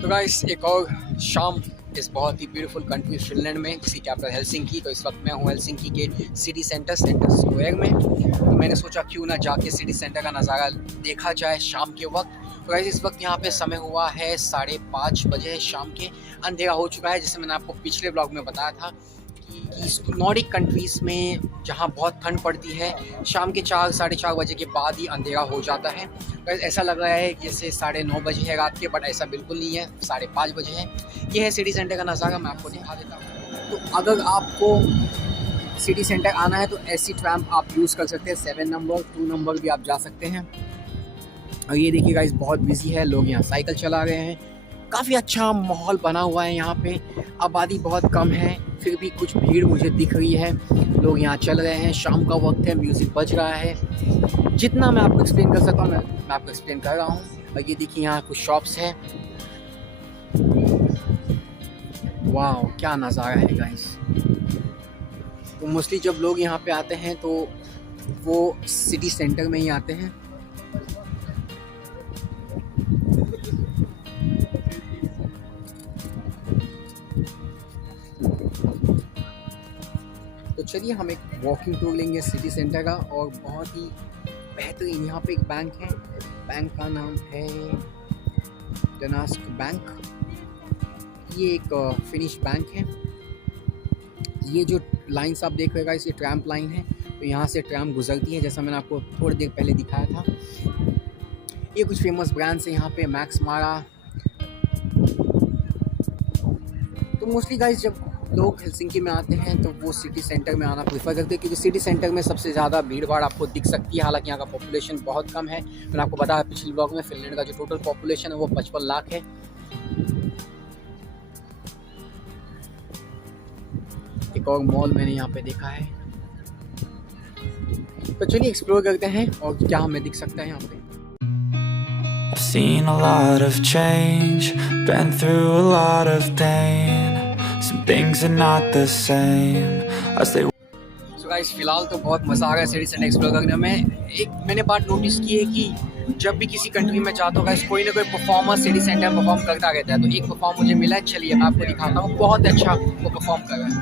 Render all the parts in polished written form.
तो गाइस एक और शाम इस बहुत ही ब्यूटीफुल कंट्री फिनलैंड में, जिसकी कैपिटल हेलसिंकी। तो इस वक्त मैं हूँ हेलसिंकी के सिटी सेंटर स्क्वायर में। तो मैंने सोचा क्यों ना जाके सिटी सेंटर का नज़ारा देखा जाए शाम के वक्त। तो गाइस इस वक्त यहाँ पे समय हुआ है 5:30 बजे शाम के। अंधेरा हो चुका है, जैसे मैंने आपको पिछले ब्लॉग में बताया था कि नॉर्डिक कंट्रीज़ में जहाँ बहुत ठंड पड़ती है, शाम के 4 साढ़े 4 बजे के बाद ही अंधेरा हो जाता है। तो ऐसा लग रहा है जैसे 9:30 बजे है रात के, बट ऐसा बिल्कुल नहीं है, 5:30 बजे है। ये है सिटी सेंटर का नज़ारा, मैं आपको दिखा देता हूँ। तो अगर आपको सिटी सेंटर आना है तो ऐसी ट्रैम्प आप यूज़ कर सकते हैं। 7 नंबर 2 नंबर भी आप जा सकते हैं। और ये देखिए गाइस, बहुत बिजी है, लोग यहाँ साइकिल चला रहे हैं। काफ़ी अच्छा माहौल बना हुआ है यहाँ पे। आबादी बहुत कम है, फिर भी कुछ भीड़ मुझे दिख रही है। लोग यहाँ चल रहे हैं, शाम का वक्त है, म्यूज़िक बज रहा है। जितना मैं आपको एक्सप्लेन कर सकता हूँ मैं आपको एक्सप्लेन कर रहा हूँ। और ये देखिए यहाँ कुछ शॉप्स हैं। वाह क्या नज़ारा है गाइस। तो मोस्टली जब लोग यहाँ पे आते हैं तो वो सिटी सेंटर में ही आते हैं। तो चलिए हम एक वॉकिंग टूर लेंगे सिटी सेंटर का। और बहुत ही बेहतरीन यहाँ पे एक बैंक है, बैंक का नाम है डनास्क बैंक। ये एक फिनिश बैंक है। ये जो लाइन्स आप देख रहे हैं ये ट्रैम्प लाइन है। तो यहाँ से ट्रैम गुजरती है, जैसा मैंने आपको थोड़ी देर पहले दिखाया था। ये कुछ फेमस ब्रांड्स है यहाँ पे, मैक्स मारा। तो मोस्टली गाइस जब लोग हेलसिंकी में आते हैं तो वो सिटी सेंटर में आना प्रेफर करते हैं, क्योंकि सिटी सेंटर में सबसे ज़्यादा भीड़ भाड़ आपको दिख सकती है। हालांकि यहाँ का पॉपुलेशन बहुत कम है। मैंने आपको बताया पिछले ब्लॉग में, फिनलैंड का जो टोटल पॉपुलेशन है वो 55 लाख है। एक और मॉल मैंने यहाँ पे देखा है। तो चलिए एक्सप्लोर करते हैं और क्या हमें दिख सकता है यहाँ पे। I've seen a lot of change, been through a lot of pain. Some things are not the same as they were. So guys, फिलहाल तो बहुत मज़ा आ रहा है सिटी सेंटर एक्सप्लोर करने में। एक मैंने बात नोटिस की है कि जब भी किसी कंट्री में जाता हूँ कोई ना कोई परफॉर्मर सिटी सेंटर में परफॉर्म करता रहता है। तो एक परफॉर्म मुझे मिला है, चलिए मैं आपको दिखाता हूँ। बहुत अच्छा वो परफॉर्म कर रहा है।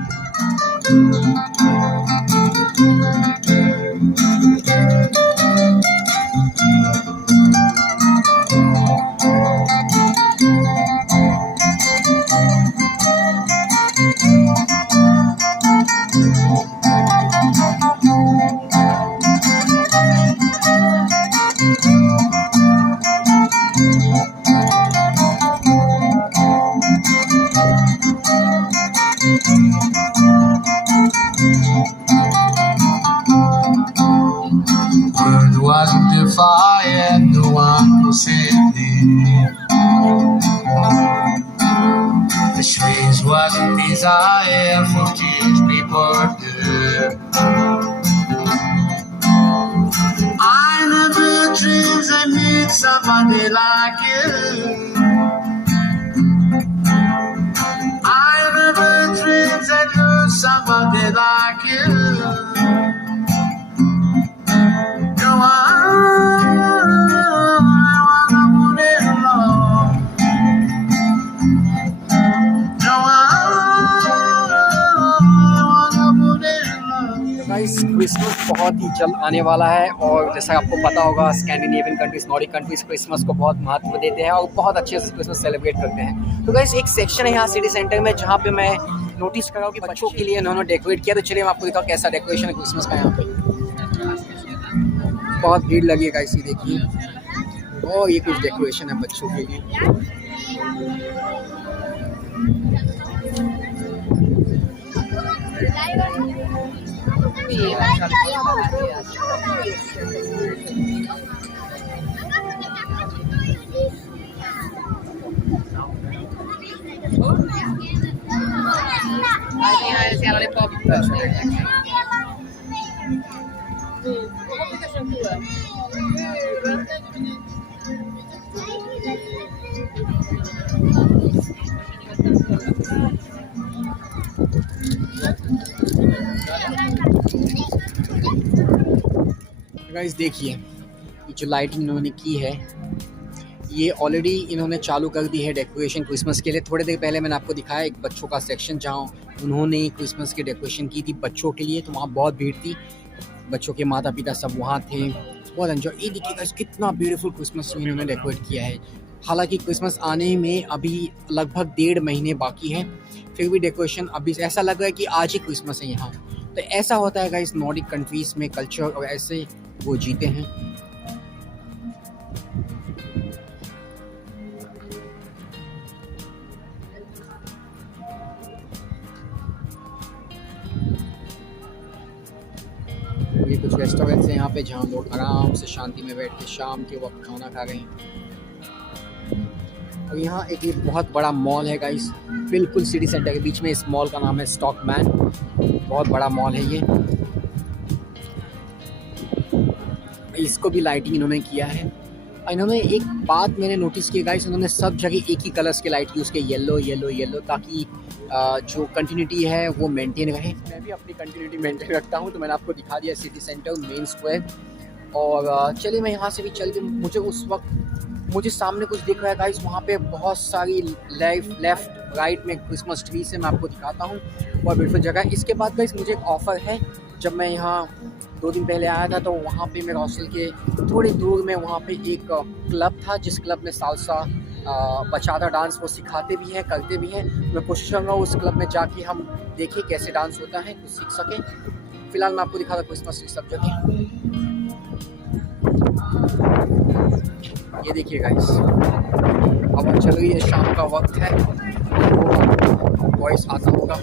Wasn't defiant, the one who said it. The streets wasn't desire for kids people do. I never dreams I need somebody like you. I never dreams I lose somebody like you. Christmas बहुत ही जल्द आने वाला है, और जैसा आपको पता होगा Scandinavian countries, Nordic countries Christmas को बहुत महत्व देते हैं और बहुत अच्छे से क्रिसमस सेलिब्रेट करते हैं। तो गाइस एक सेक्शन है यहाँ सिटी सेंटर में जहाँ पे मैं नोटिस कर रहा हूँ कि बच्चों के लिए इन्होंने डेकोरेट किया। तो चलिए मैं आपको दिखाऊँ कैसा डेकोरेशन है क्रिसमस का यहाँ पे। बहुत भीड़ लगी है गाइस, ये देखिए। और ये कुछ डेकोरेशन है बच्चों के लिए। गाइस देखिए ये जो लाइटिंग इन्होंने की है, ये ऑलरेडी इन्होंने चालू कर दी है डेकोरेशन क्रिसमस के लिए। थोड़ी देर पहले मैंने आपको दिखाया एक बच्चों का सेक्शन जहाँ उन्होंने क्रिसमस की डेकोरेशन की थी बच्चों के लिए, तो वहाँ बहुत भीड़ थी, बच्चों के माता पिता सब वहाँ थे, बहुत एंजॉय। ये देखिएगा कितना ब्यूटीफुल क्रिसमस ट्री इन्होंने डेकोरेट किया है। हालांकि क्रिसमस आने में अभी लगभग 1.5 महीने बाकी है, फिर भी डेकोरेशन अभी ऐसा लग रहा है कि आज ही क्रिसमस है यहाँ। तो ऐसा होता है गाइस नॉर्डिक कंट्रीज़ में कल्चर, और ऐसे वो जीते हैं। ये कुछ रेस्टोरेंट्स हैं यहाँ पे जहाँ लोग आराम से शांति में बैठ के शाम के वक्त खाना खा रहे हैं। और यहाँ एक बहुत बड़ा मॉल है गाइस, बिल्कुल सिटी सेंटर के बीच में। इस मॉल का नाम है स्टॉकमैन, बहुत बड़ा मॉल है ये। इसको भी लाइटिंग इन्होंने किया है। इन्होंने एक बात मैंने नोटिस की गाइस, इन्होंने सब जगह एक ही कलर्स के लाइट यूज़ किए, येलो येलो येलो, ताकि जो कंटिन्यूटी है वो मेंटेन रहे। मैं भी अपनी कंटिन्यूटी मेंटेन रखता हूँ, तो मैंने आपको दिखा दिया सिटी सेंटर मेन स्क्वायर। और चलिए मैं यहाँ से भी चल के, मुझे सामने कुछ दिख रहा है गाइस, वहाँ पे बहुत सारी लेफ्ट राइट में क्रिसमस ट्री से मैं आपको दिखाता हूँ, बहुत ब्यूटीफुल जगह है। इसके बाद गाइस मुझे एक ऑफ़र है, जब मैं यहाँ 2 दिन पहले आया था तो वहाँ पे मेरे हॉस्टल के थोड़ी दूर में वहाँ पे एक क्लब था, जिस क्लब में सालसा बचाता डांस वो सिखाते भी हैं, करते भी हैं। मैं कोशिश करूँगा उस क्लब में जाके हम देखें कैसे डांस होता है, कुछ सीख सकें। फिलहाल मैं आपको दिखा रहा क्रिसमस ट्री सब जगह। ये देखिए गाइस, अब चल रही है, शाम का वक्त है, वॉइस आता होगा।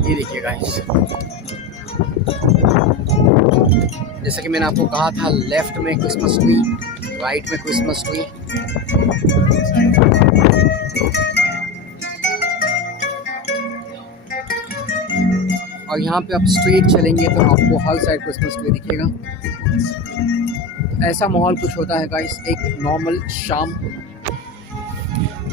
ये देखिए गाइस, जैसा कि मैंने आपको कहा था, लेफ्ट में क्रिसमस ट्री, राइट में क्रिसमस ट्री। और यहाँ पे आप स्ट्रेट चलेंगे तो आपको हर साइड क्रिसमस ट्री दिखेगा। ऐसा माहौल कुछ होता है गाइस एक नॉर्मल शाम।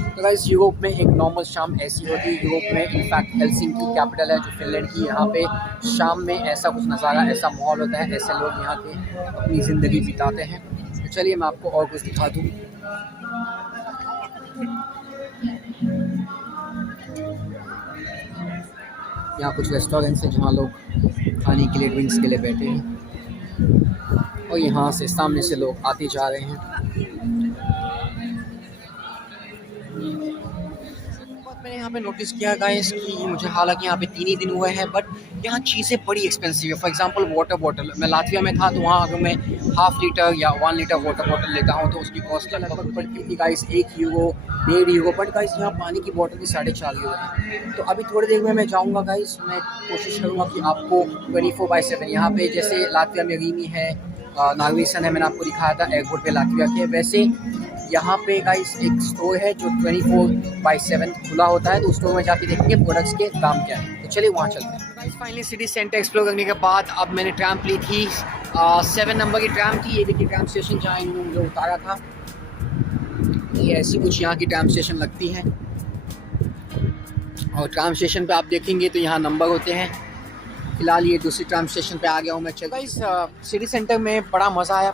तो गाइस यूरोप में एक नॉर्मल शाम ऐसी होती है। यूरोप में इनफैक्ट हेलसिंकी कैपिटल है जो फिनलैंड की, यहाँ पे शाम में ऐसा कुछ नज़ारा, ऐसा माहौल होता है, ऐसे लोग यहाँ के अपनी ज़िंदगी बिताते हैं। तो चलिए मैं आपको और कुछ दिखा दूँ। यहाँ कुछ रेस्टोरेंट्स हैं जहाँ लोग खाने के लिए, ड्रिंक्स के लिए बैठे हैं, और यहाँ से सामने से लोग आते जा रहे हैं। मैंने यहाँ पे नोटिस किया गाइस कि मुझे, हालांकि यहाँ पे 3 ही दिन हुए हैं, बट यहाँ चीज़ें बड़ी एक्सपेंसिव है। फॉर एग्जांपल वाटर बॉटल, मैं लातविया में था तो वहाँ अगर मैं 1/2 लीटर या 1 लीटर वाटर बॉटल लेता हूँ तो उसकी कॉस्ट लगभग पड़ती थी guys 1 euro 1.5 euro. But guys यहाँ पानी की बॉटल भी 4.5 यूरो है। तो अभी थोड़ी देर में मैं जाऊँगा गाइस, मैं कोशिश करूँगा कि आपको 24/7 यहाँ पे, जैसे लातविया में रीमी है, नार्वेसन है, मैंने आपको दिखाया था एयरपोर्ट पे लातविया के, वैसे यहाँ पे गाइस एक स्टोर है जो 24/7 खुला होता है। तो उस स्टोर में जाके देखेंगे प्रोडक्ट्स के दाम क्या है। तो चलिए वहाँ चलते हैं guys. Finally city centre explore करने के बाद अब मैंने ट्रैम ली थी, 7 नंबर की ट्रैम थी। ये देखिए ट्रैम स्टेशन जहाँ इन्होंने मुझे उतारा था, ये ऐसी कुछ यहाँ की ट्रैम स्टेशन लगती है। और ट्रैम स्टेशन पे आप देखेंगे तो यहाँ नंबर होते हैं। फिलहाल ये दूसरी ट्रैम स्टेशन पे आ गया हूँ मैं। चल गाइस सिटी सेंटर में बड़ा मज़ा आया,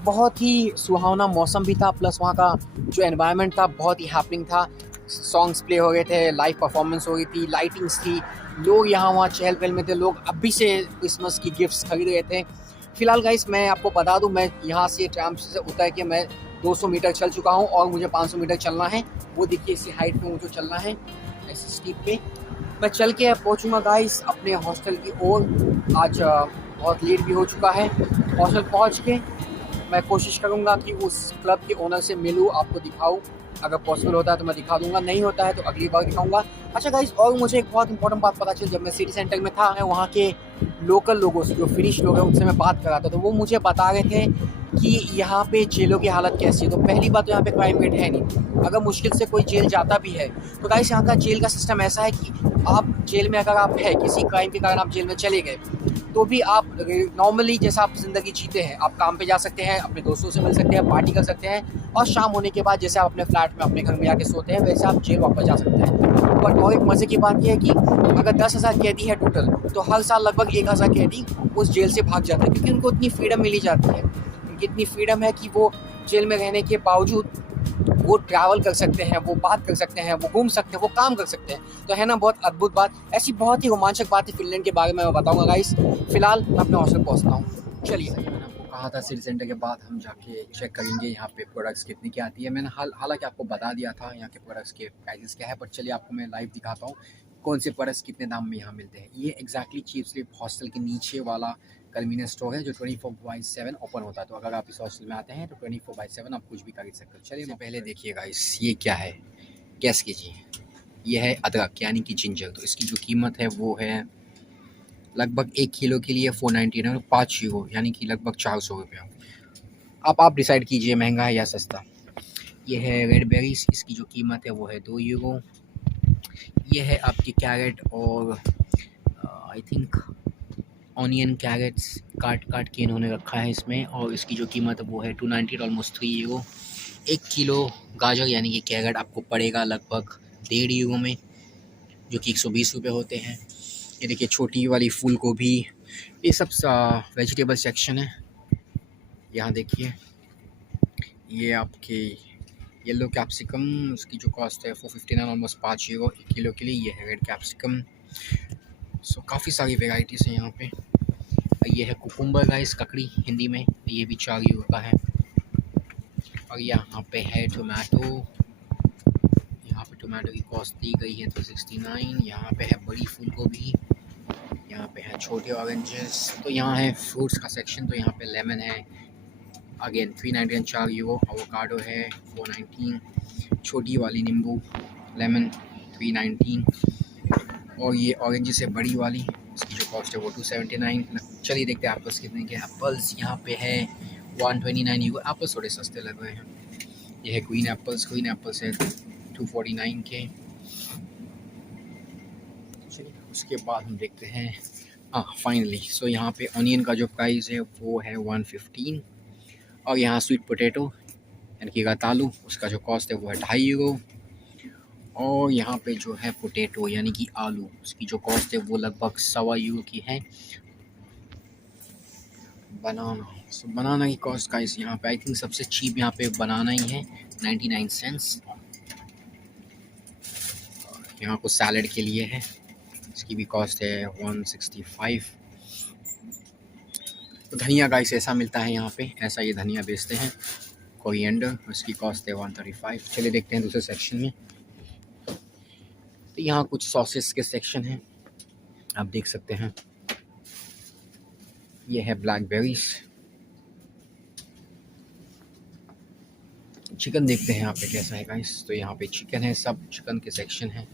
बहुत ही सुहावना मौसम भी था, प्लस वहाँ का जो एनवायरनमेंट था बहुत ही हैपनिंग था। सॉन्ग्स प्ले हो रहे थे, लाइव परफॉर्मेंस हो रही थी, लाइटिंग्स थी, लोग यहाँ वहाँ चहल पहल में थे, लोग अभी से क्रिसमस की गिफ्ट्स खरीद रहे थे। फिलहाल गाइस मैं आपको बता दूँ, मैं यहाँ से ट्रैम से उतर के मैं 200 मीटर चल चुका हूँ और मुझे 500 मीटर चलना है। वो देखिए इसी हाइट पे मुझे चलना है, ऐसी स्टीप पे मैं चल के पहुँचूँगा गाइस अपने हॉस्टल की ओर। आज बहुत लेट भी हो चुका है। हॉस्टल पहुँच के मैं कोशिश करूँगा कि उस क्लब के ओनर से मिलूँ, आपको दिखाऊँ। अगर पॉसिबल होता है तो मैं दिखा दूँगा, नहीं होता है तो अगली बार दिखाऊँगा। अच्छा गाइस, और मुझे एक बहुत इंपॉर्टेंट बात पता चली, जब मैं सिटी सेंटर में था, मैं वहाँ के लोकल लोगों से, जो फिनिश लोग हैं, उनसे मैं बात कर रहा था, तो वो मुझे बता रहे थे कि यहाँ पे जेलों की हालत कैसी है। तो पहली बात तो यहाँ पे क्राइम रेट है नहीं, अगर मुश्किल से कोई जेल जाता भी है तो गाइस यहाँ का जेल का सिस्टम ऐसा है कि आप जेल में अगर आप है, किसी क्राइम के कारण आप जेल में चले गए तो भी आप नॉर्मली जैसा आप ज़िंदगी जीते हैं, आप काम पे जा सकते हैं, अपने दोस्तों से मिल सकते हैं, पार्टी कर सकते हैं, और शाम होने के बाद जैसे आप अपने फ्लैट में अपने घर में जाके सोते हैं, वैसे आप जेल वापस जा सकते हैं। बट और एक मज़े की बात यह है कि अगर 10,000 कैदी है टोटल, तो हर साल लगभग 1,000 कैदी उस जेल से भाग जाते हैं, क्योंकि उनको इतनी फ्रीडम मिली जाती है। उनकी इतनी फ्रीडम है कि वो जेल में रहने के बावजूद वो ट्रैवल कर सकते हैं, वो बात कर सकते हैं, वो घूम सकते हैं, वो काम कर सकते हैं। तो है ना बहुत अद्भुत बात। ऐसी बहुत ही रोमांचक बात है फिनलैंड के बारे में मैं बताऊंगा गाइस। फिलहाल मैं अपने हॉस्टल पहुंचता हूँ। चलिए, मैंने आपको कहा था सिटी सेंटर के बाद हम जाके चेक करेंगे यहाँ पे प्रोडक्ट्स कितने की आती है। मैंने हालांकि आपको बता दिया था यहाँ के प्रोडक्ट्स के प्राइसेस क्या है, पर चलिए आपको मैं लाइव दिखाता हूँ कौन से प्रोडक्ट्स कितने दाम में यहाँ मिलते हैं। ये एग्जैक्टली चीप स्लिप हॉस्टल के नीचे वाला कन्वीनियंस स्टोर है जो 24/7 ओपन होता है। तो अगर आप इस हॉस्टल में आते हैं तो 24/7 आप कुछ भी खरीद सकते हो। चलिए पहले देखिए गाइस, ये क्या है, गैस कीजिए। ये है अदरक यानी कि जिंजर। तो इसकी जो कीमत है वो है लगभग 1 किलो के लिए 499 और 5 यूरो यानी कि लगभग 400 रुपये। आप डिसाइड कीजिए महंगा है या सस्ता। ये है रेड बेरीज, इसकी जो कीमत है वो है 2 यूरो। ये है आपकी कैरेट और आई थिंक ऑनियन कैरेट्स काट के इन्होंने रखा है इसमें, और इसकी जो कीमत है वो है 290 ऑलमोस्ट 3 यूरो। 1 किलो गाजर यानी कि कैरेट आपको पड़ेगा लगभग 1.5 यूरो में, जो कि 120 रुपये होते हैं। ये देखिए छोटी वाली फूल गोभी, ये सब वेजिटेबल सेक्शन है। यहाँ देखिए ये आपके येलो कैप्सिकम, उसकी जो कॉस्ट है 459 ऑलमोस्ट 5 यूरो 1 किलो के लिए। ये है रेड कैप्सिकम। सो काफ़ी सारी वेराइटीज़ हैं यहाँ पे। ये है कुकुम्बर गाइस, ककड़ी हिंदी में, ये भी 4 यूरो का है। और यहाँ पे है टोमेटो, यहाँ पे टोमेटो की कॉस्ट दी गई है 269। यहाँ पे है बड़ी फूल गोभी, यहाँ पे है छोटे ऑरेंजेस। तो यहाँ है फ्रूट्स का सेक्शन। तो यहाँ पे लेमन है अगेन 390 4 यूरो। एवोकाडो है 419, छोटी वाली नींबू लेमन 319, और ये ऑरेंजेस है बड़ी वाली, इसकी जो कॉस्ट है वो 279। चलिए देखते हैं एप्पल्स कितने के। एप्पल्स यहाँ पे है 129 यूरो। एप्पल्स थोड़े सस्ते लग रहे हैं। ये है क्वीन एप्पल्स है 249 के। चलिए उसके बाद हम देखते हैं फाइनली। सो यहाँ पे ऑनियन का जो प्राइस है वो है 115, और यहाँ स्वीट पोटैटो यानी कि रतालू, उसका जो कॉस्ट है वो है 2.5 यूरो। और यहाँ पे जो है पोटैटो यानी कि आलू, उसकी जो कॉस्ट है वो लगभग 1.25 यूरो की है। बनाना की कॉस्ट का इस यहाँ पे आई थिंक सबसे चीप यहाँ पे बनाना ही है 99 सेंट्स। यहाँ को सैलड के लिए है, इसकी भी कॉस्ट है 165। तो धनिया गाइस ऐसा मिलता है यहाँ पे, ऐसा ये धनिया बेचते हैं कोरिएंडर, उसकी कॉस्ट है 135। चलिए देखते हैं दूसरे सेक्शन में। तो यहाँ कुछ सॉसेस के सेक्शन हैं, आप देख सकते हैं। ये है ब्लैकबेरीज। चिकन देखते हैं यहाँ पे कैसा है गाइस। तो यहाँ पे चिकन है, सब चिकन के सेक्शन है।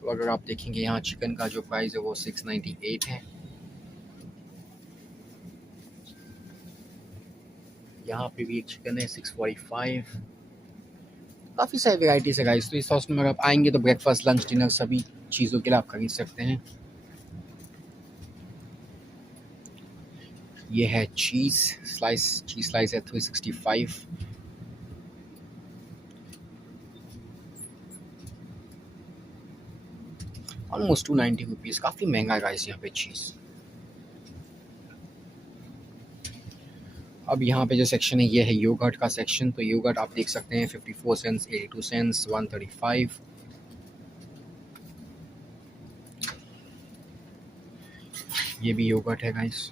तो अगर आप देखेंगे यहाँ चिकन का जो प्राइस है वो 698 है। यहाँ पे भी एक चिकन है 645। काफ़ी सारी वेराइटीज़ है गाइस। तो इस हाउस में अगर आप आएंगे तो ब्रेकफास्ट लंच डिनर सभी चीज़ों के लिए आप खरीद सकते हैं। ये है चीज़ स्लाइस है 365। ऑलमोस्ट 290 रुपीज़, काफ़ी महंगा है गाइस यहाँ पे चीज़। अब यहाँ पे जो सेक्शन है ये है योगर्ट का सेक्शन। तो योगर्ट आप देख सकते हैं 54 सेंट्स, 82 सेंट्स, 135। ये भी योगर्ट है गाइस।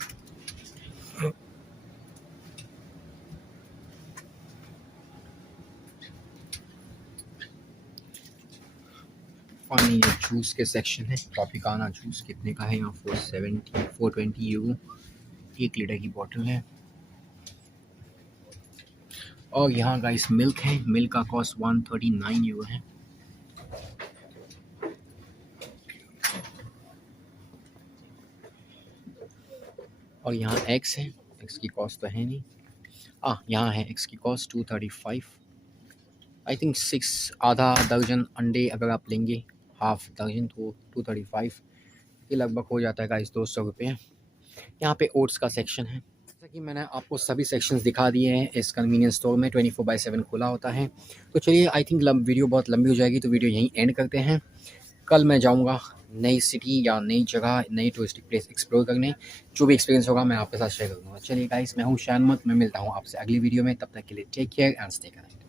पानी ये जूस के सेक्शन है। ट्रॉपिकाना जूस कितने का है यहाँ 420 यूरो, 1 लीटर की बोतल है। और यहाँ गाइस मिल्क है, मिल्क का कॉस्ट 139 यूरो है। और यहाँ एग्स है, एग्स की कॉस्ट तो है नहीं। यहाँ है एग्स की कॉस्ट 235। आई थिंक 6 आधा दर्जन अंडे अगर आप लेंगे हाफ दर्जन तो 235। ये लगभग हो जाता है गाइस 200 रुपये। यहाँ पे ओट्स का सेक्शन है। जैसा कि मैंने आपको सभी सेक्शंस दिखा दिए हैं इस कन्वीनियंस स्टोर में, 24/7 खुला होता है। तो चलिए, आई थिंक वीडियो बहुत लंबी हो जाएगी, तो वीडियो यहीं एंड करते हैं। कल मैं जाऊँगा नई सिटी या नई जगह, नई टूरिस्टिक प्लेस एक्सप्लोर करने। जो भी एक्सपीरियंस होगा मैं आपके साथ शेयर करूँगा। चलिए गाइस, मैं हूँ शान मत, मैं मिलता हूँ आपसे अगली वीडियो में। तब तक के लिए take care and stay connected.